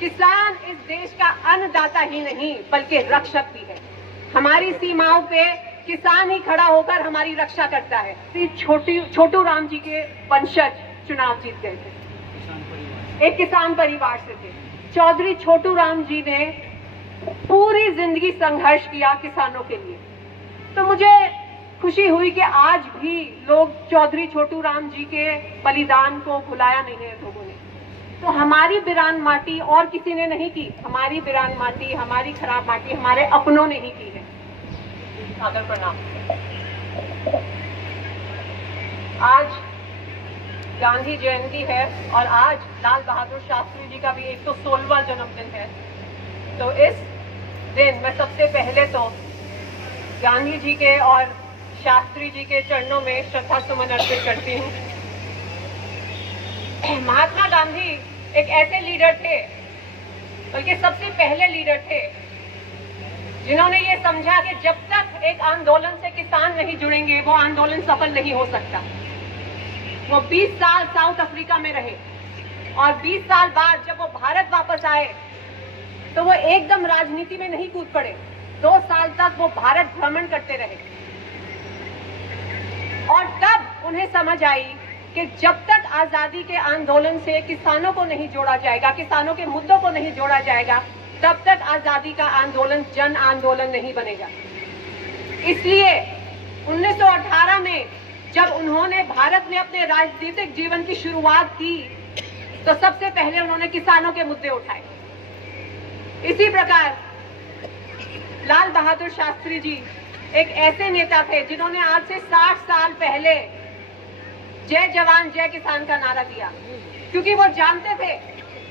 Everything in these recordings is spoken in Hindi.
किसान इस देश का अन्नदाता ही नहीं बल्कि रक्षक भी है। हमारी सीमाओं पे किसान ही खड़ा होकर हमारी रक्षा करता है। छोटू राम जी के वंशज चुनाव जीत गए थे, एक किसान परिवार से थे। चौधरी छोटू राम जी ने पूरी जिंदगी संघर्ष किया किसानों के लिए। तो मुझे खुशी हुई कि आज भी लोग चौधरी छोटू राम जी के बलिदान को भुलाया नहीं है लोगों ने। तो हमारी बिरान माटी और किसी ने नहीं की, हमारी बिरान माटी, हमारी खराब माटी हमारे अपनों ने ही की है। सादर प्रणाम। आज गांधी जयंती है और आज लाल बहादुर शास्त्री जी का भी 116वां जन्मदिन है। तो इस दिन मैं सबसे पहले तो गांधी जी के और शास्त्री जी के चरणों में श्रद्धा सुमन अर्पित करती हूँ। महात्मा गांधी एक ऐसे लीडर थे, बल्कि सबसे पहले लीडर थे, जिन्होंने ये समझा कि जब तक एक आंदोलन से किसान नहीं जुड़ेंगे वो आंदोलन सफल नहीं हो सकता। वो 20 साल साउथ अफ्रीका में रहे और 20 साल बाद जब वो भारत वापस आए तो वो एकदम राजनीति में नहीं कूद पड़े। 2 साल तक वो भारत भ्रमण करते रहे और तब उन्हें समझ आई कि जब तक आजादी के आंदोलन से किसानों को नहीं जोड़ा जाएगा, किसानों के मुद्दों को नहीं जोड़ा जाएगा, तब तक आजादी का आंदोलन जन आंदोलन नहीं बनेगा। इसलिए 1918 में जब उन्होंने भारत में अपने राजनीतिक जीवन की शुरुआत की तो सबसे पहले उन्होंने किसानों के मुद्दे उठाए। इसी प्रकार लाल बहादुर शास्त्री जी एक ऐसे नेता थे जिन्होंने आज से 60 साल पहले जय जवान जय किसान का नारा दिया, क्योंकि वो जानते थे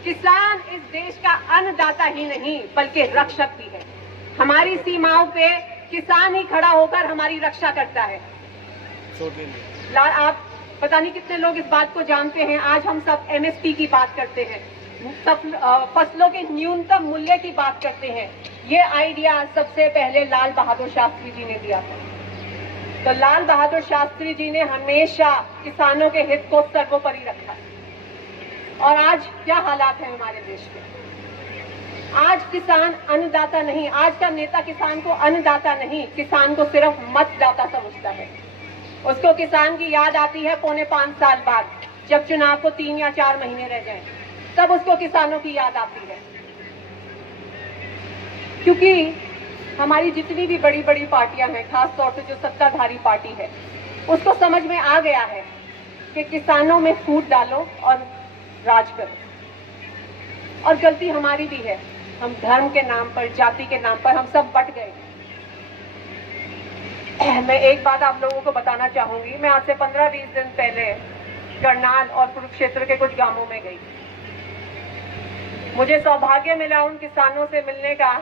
किसान इस देश का अन्नदाता ही नहीं बल्कि रक्षक भी है। हमारी सीमाओं पे किसान ही खड़ा होकर हमारी रक्षा करता है। आप पता नहीं कितने लोग इस बात को जानते हैं। आज हम सब एमएसपी की बात करते हैं, सब फसलों के न्यूनतम मूल्य की बात करते हैं। ये आइडिया सबसे पहले लाल बहादुर शास्त्री जी ने दिया था। तो लाल बहादुर शास्त्री जी ने हमेशा किसानों के हित को सर्वोपरि रखा। और आज क्या हालात है हमारे देश में? आज किसान अन्नदाता नहीं, आज का नेता किसान को अन्नदाता नहीं, किसान को सिर्फ मतदाता समझता है। उसको किसान की याद आती है 4.5 साल बाद, जब चुनाव को 3 या 4 महीने रह जाएं, तब उसको किसानों की याद आती है। क्योंकि हमारी जितनी भी बड़ी बड़ी पार्टियां हैं, खास तौर से जो सत्ताधारी पार्टी है, उसको समझ में आ गया है कि किसानों में फूट डालो और राज करो। और गलती हमारी भी है, हम धर्म के नाम पर, जाति के नाम पर हम सब बट गए। मैं एक बात आप लोगों को बताना चाहूंगी। मैं आज से 15-20 दिन पहले करनाल और कुरुक्षेत्र के कुछ गांवों में गई। मुझे सौभाग्य मिला उन किसानों से मिलने का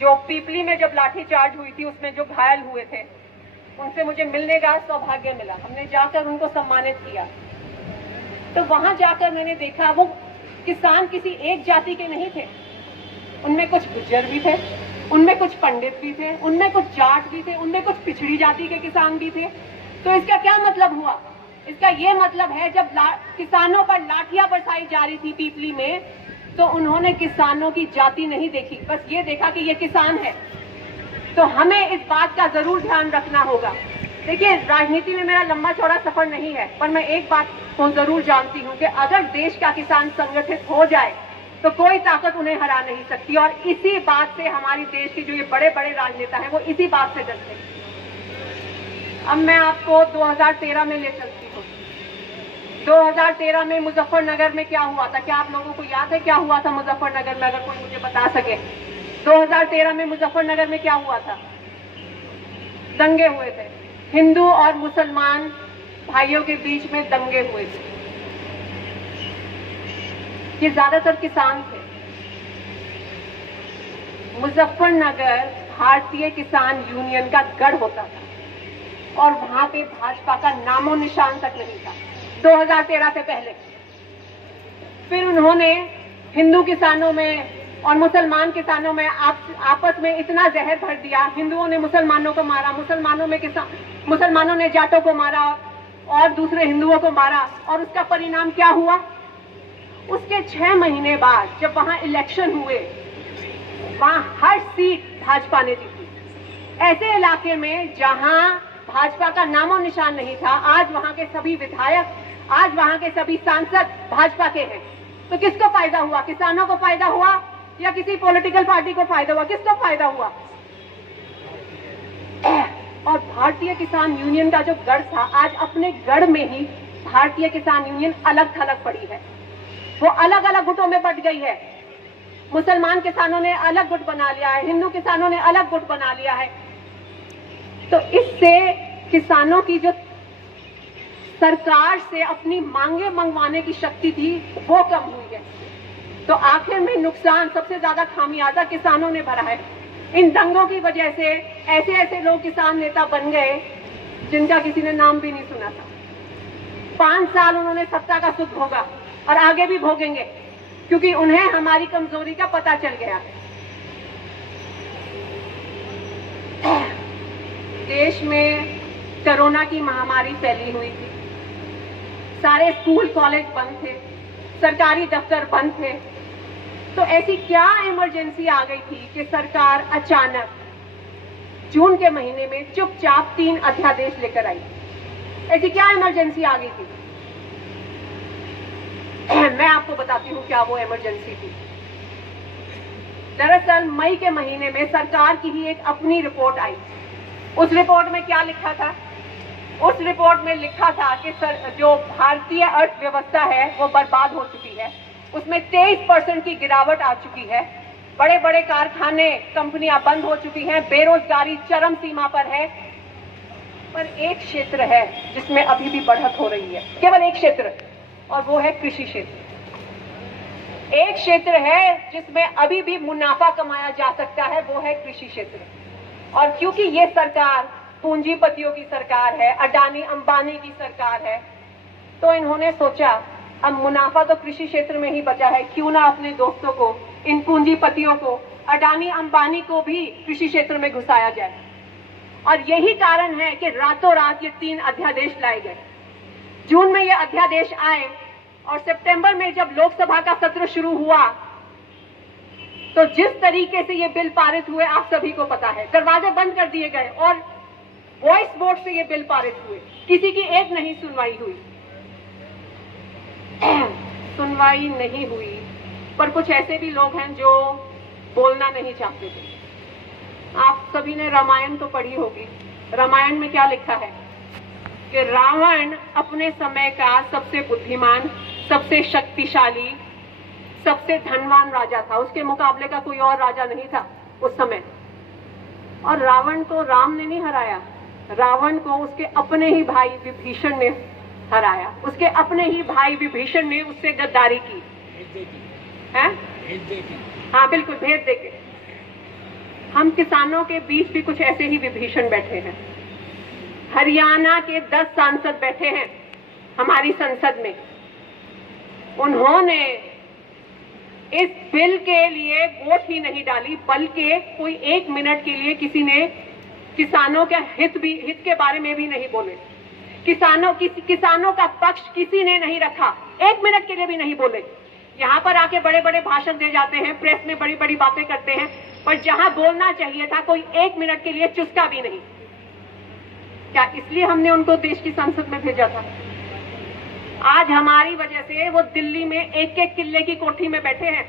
जो पीपली में जब लाठीचार्ज हुई थी उसमें जो घायल हुए थे, उनसे मुझे मिलने का सौभाग्य मिला। हमने जाकर उनको सम्मानित किया। तो वहां जाकर मैंने देखा वो किसान किसी एक जाति के नहीं थे। उनमें कुछ गुज्जर भी थे, उनमें कुछ पंडित भी थे, उनमें कुछ जाट भी थे, उनमें कुछ पिछड़ी जाति के किसान भी थे। तो इसका क्या मतलब हुआ? इसका ये मतलब है जब किसानों पर लाठियां बरसाई जा रही थी पीपली में, तो उन्होंने किसानों की जाति नहीं देखी, बस ये देखा कि ये किसान है। तो हमें इस बात का जरूर ध्यान रखना होगा। देखिए, राजनीति में मेरा लंबा चौड़ा सफर नहीं है, पर मैं एक बात को जरूर जानती हूँ कि अगर देश का किसान संगठित हो जाए तो कोई ताकत उन्हें हरा नहीं सकती। और इसी बात से हमारी देश के जो ये बड़े बड़े राजनेता हैं वो इसी बात से डरते हैं। अब मैं आपको 2013 में ले चलती हूँ। 2013 में मुजफ्फरनगर में क्या हुआ था? क्या आप लोगों को याद है क्या हुआ था मुजफ्फरनगर में? अगर कोई मुझे बता सके। 2013 में मुजफ्फरनगर में क्या हुआ था? दंगे हुए थे। हिंदू और मुसलमान भाइयों के बीच में दंगे हुए थे। ये ज्यादातर किसान थे। मुजफ्फरनगर भारतीय किसान यूनियन का गढ़ होता था और वहां पे भाजपा का नामो निशान तक नहीं था 2013 से पहले। फिर उन्होंने हिंदू किसानों में और मुसलमान किसानों में आपस में इतना जहर भर दिया। हिंदुओं ने मुसलमानों को मारा, मुसलमानों ने जाटों को मारा और दूसरे हिंदुओं को मारा। और उसका परिणाम क्या हुआ? उसके 6 महीने बाद जब वहां इलेक्शन हुए, वहां हर सीट भाजपा ने जीती। ऐसे इलाके में जहां भाजपा का नामो निशान नहीं था, आज वहां के सभी विधायक, आज वहां के सभी सांसद भाजपा के हैं। तो किसको फायदा हुआ? किसानों को फायदा हुआ या किसी पॉलिटिकल पार्टी को फायदा हुआ? किसको फायदा हुआ? और भारतीय किसान यूनियन का जो गढ़ था, आज अपने गढ़ में ही भारतीय किसान यूनियन अलग थलग पड़ी है। वो अलग अलग गुटों में बट गई है। मुसलमान किसानों ने अलग गुट बना लिया है, हिंदू किसानों ने अलग गुट बना लिया है। तो इससे किसानों की जो सरकार से अपनी मांगे मंगवाने की शक्ति थी वो कम हुई है। तो आखिर में नुकसान, सबसे ज्यादा खामियाजा किसानों ने भरा है। इन दंगों की वजह से ऐसे ऐसे लोग किसान नेता बन गए जिनका किसी ने नाम भी नहीं सुना था। 5 साल उन्होंने सत्ता का सुख भोगा और आगे भी भोगेंगे, क्योंकि उन्हें हमारी कमजोरी का पता चल गया। देश में कोरोना की महामारी फैली हुई थी, सारे स्कूल कॉलेज बंद थे, सरकारी दफ्तर बंद थे। तो ऐसी क्या इमरजेंसी आ गई थी कि सरकार अचानक जून के महीने में चुपचाप 3 अध्यादेश लेकर आई? ऐसी क्या इमरजेंसी आ गई थी? मैं आपको बताती हूँ क्या वो इमरजेंसी थी। दरअसल मई के महीने में सरकार की ही एक अपनी रिपोर्ट आई। उस रिपोर्ट में क्या लिखा था? उस रिपोर्ट में लिखा था कि जो भारतीय अर्थव्यवस्था है वो बर्बाद हो चुकी है, उसमें 23% की गिरावट आ चुकी है, बड़े बड़े कारखाने, कंपनियां बंद हो चुकी हैं, बेरोजगारी चरम सीमा पर है। पर एक क्षेत्र है जिसमें अभी भी बढ़त हो रही है, केवल एक क्षेत्र, और वो है कृषि क्षेत्र। एक क्षेत्र है जिसमें अभी भी मुनाफा कमाया जा सकता है, वो है कृषि क्षेत्र। और क्योंकि ये सरकार पूंजीपतियों की सरकार है, अडानी अंबानी की सरकार है, तो इन्होंने सोचा अब मुनाफा तो कृषि क्षेत्र में ही बचा है, क्यों ना अपने दोस्तों को, इन पूंजीपतियों को, अडानी अंबानी को भी कृषि क्षेत्र में घुसाया जाए। और यही कारण है कि रातों रात ये 3 अध्यादेश लाए गए। जून में ये अध्यादेश आए और सितंबर में जब लोकसभा का सत्र शुरू हुआ तो जिस तरीके से ये बिल पारित हुए आप सभी को पता है। दरवाजे बंद कर दिए गए और वॉइस वोट से ये बिल पारित हुए। किसी की एक नहीं सुनवाई हुई। सुनवाई नहीं हुई, पर कुछ ऐसे भी लोग हैं जो बोलना नहीं चाहते थे। आप सभी ने रामायण तो पढ़ी होगी। रामायण में क्या लिखा है कि रावण अपने समय का सबसे बुद्धिमान, सबसे शक्तिशाली, सबसे धनवान राजा था। उसके मुकाबले का कोई और राजा नहीं था उस समय। और रावण को राम ने नहीं हराया, रावण को उसके अपने ही भाई विभीषण ने हराया। उसके अपने ही भाई विभीषण ने उससे गद्दारी की है। हाँ बिल्कुल, भेद देके। हम किसानों के बीच भी कुछ ऐसे ही विभीषण बैठे हैं। हरियाणा के 10 सांसद बैठे हैं हमारी संसद में। उन्होंने इस बिल के लिए वोट ही नहीं डाली, बल्कि कोई 1 मिनट के लिए किसी ने किसानों के हित के बारे में भी नहीं बोले। किसानों का पक्ष किसी ने नहीं रखा, 1 मिनट के लिए भी नहीं बोले। यहाँ पर आके बड़े बड़े भाषण दे जाते हैं, प्रेस में बड़ी बड़ी बातें करते हैं, पर जहां बोलना चाहिए था कोई 1 मिनट के लिए चुस्का भी नहीं। क्या इसलिए हमने उनको देश की संसद में भेजा था? आज हमारी वजह से वो दिल्ली में 1-1 किले की कोठी में बैठे हैं।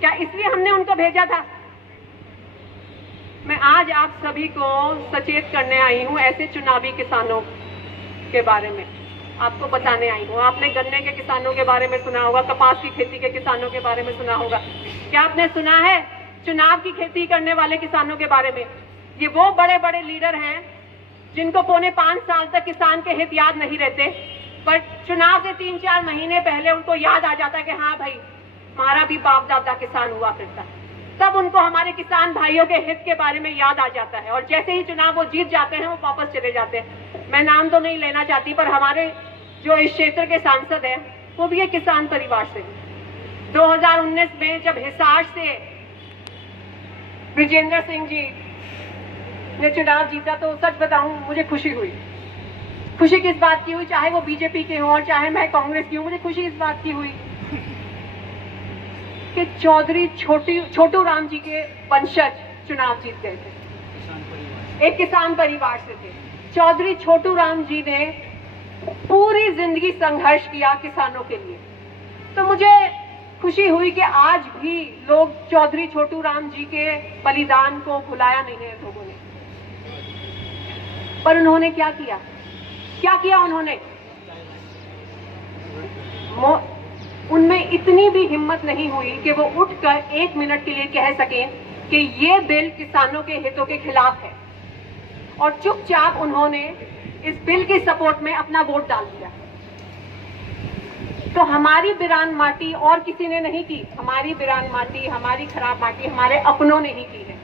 क्या इसलिए हमने उनको भेजा था? मैं आज आप सभी को सचेत करने आई हूं ऐसे चुनावी किसानों के बारे में, आपको बताने आई हूं। आपने गन्ने के किसानों के बारे में सुना होगा, कपास की खेती के किसानों के बारे में सुना होगा। क्या आपने सुना है चुनाव की खेती करने वाले किसानों के बारे में? ये वो बड़े बड़े लीडर हैं जिनको पौने 5 साल तक किसान के हित याद नहीं रहते, पर चुनाव से 3-4 महीने पहले उनको याद आ जाता है कि हाँ भाई हमारा भी बाप दादा किसान हुआ करता। तब उनको हमारे किसान भाइयों के हित के बारे में याद आ जाता है, और जैसे ही चुनाव वो जीत जाते हैं वो वापस चले जाते हैं। मैं नाम तो नहीं लेना चाहती, पर हमारे जो इस क्षेत्र के सांसद हैं वो भी एक किसान परिवार से। 2019 में जब हिसार से ब्रिजेंद्र सिंह जी ने चुनाव जीता तो सच बताऊं मुझे खुशी हुई। खुशी किस बात की हुई? चाहे वो बीजेपी के हों और चाहे मैं कांग्रेस की हूं, मुझे खुशी इस बात की हुई कि चौधरी छोटू राम जी के वंशज चुनाव जीत गए थे, एक किसान परिवार से थे। चौधरी छोटू राम जी ने पूरी जिंदगी संघर्ष किया किसानों के लिए। तो मुझे खुशी हुई कि आज भी लोग चौधरी छोटू राम जी के बलिदान को भुलाया नहीं है लोगों ने। पर उन्होंने क्या किया? क्या किया उन्होंने? उनमें इतनी भी हिम्मत नहीं हुई कि वो उठकर 1 मिनट के लिए कह सकें कि ये बिल किसानों के हितों के खिलाफ है, और चुपचाप उन्होंने इस बिल के सपोर्ट में अपना वोट डाल दिया। तो हमारी बिरान माटी और किसी ने नहीं की, हमारी बिरान माटी, हमारी खराब माटी हमारे अपनों ने ही की है।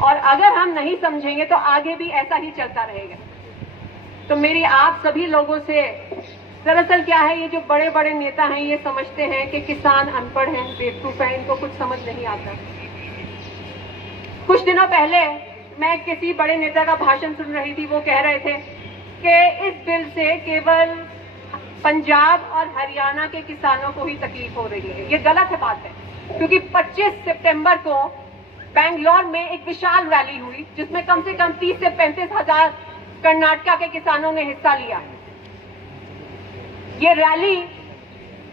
और अगर हम नहीं समझेंगे तो आगे भी ऐसा ही चलता रहेगा। तो मेरी आप सभी लोगों से, दरअसल क्या है, ये जो बड़े बड़े नेता हैं ये समझते हैं कि किसान अनपढ़ हैं, बेवकूफ हैं, इनको कुछ समझ नहीं आता। कुछ दिनों पहले मैं किसी बड़े नेता का भाषण सुन रही थी, वो कह रहे थे कि इस बिल से केवल पंजाब और हरियाणा के किसानों को ही तकलीफ हो रही है। ये गलत बात है, क्योंकि 25 सितंबर को बेंगलोर में एक विशाल रैली हुई जिसमें कम से कम 30 से 35 हजार कर्नाटका के किसानों ने हिस्सा लिया। ये रैली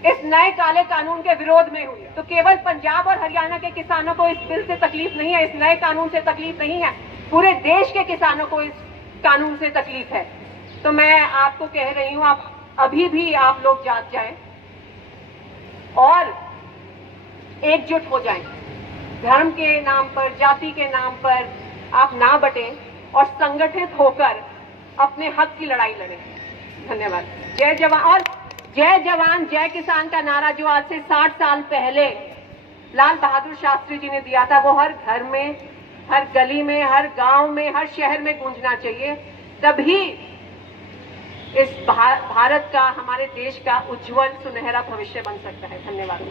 इस नए काले कानून के विरोध में हुई। तो केवल पंजाब और हरियाणा के किसानों को इस बिल से तकलीफ नहीं है, इस नए कानून से तकलीफ नहीं है, पूरे देश के किसानों को इस कानून से तकलीफ है। तो मैं आपको कह रही हूं, आप अभी भी आप लोग जाग जाएं और एकजुट हो जाएं। धर्म के नाम पर, जाति के नाम पर आप ना बटें और संगठित होकर अपने हक की लड़ाई लड़ें। धन्यवाद। जय जवान। और जय जवान जय किसान का नारा जो आज से 60 साल पहले लाल बहादुर शास्त्री जी ने दिया था, वो हर घर में, हर गली में, हर गांव में, हर शहर में गूंजना चाहिए। तभी इस भारत का, हमारे देश का उज्जवल सुनहरा भविष्य बन सकता है। धन्यवाद।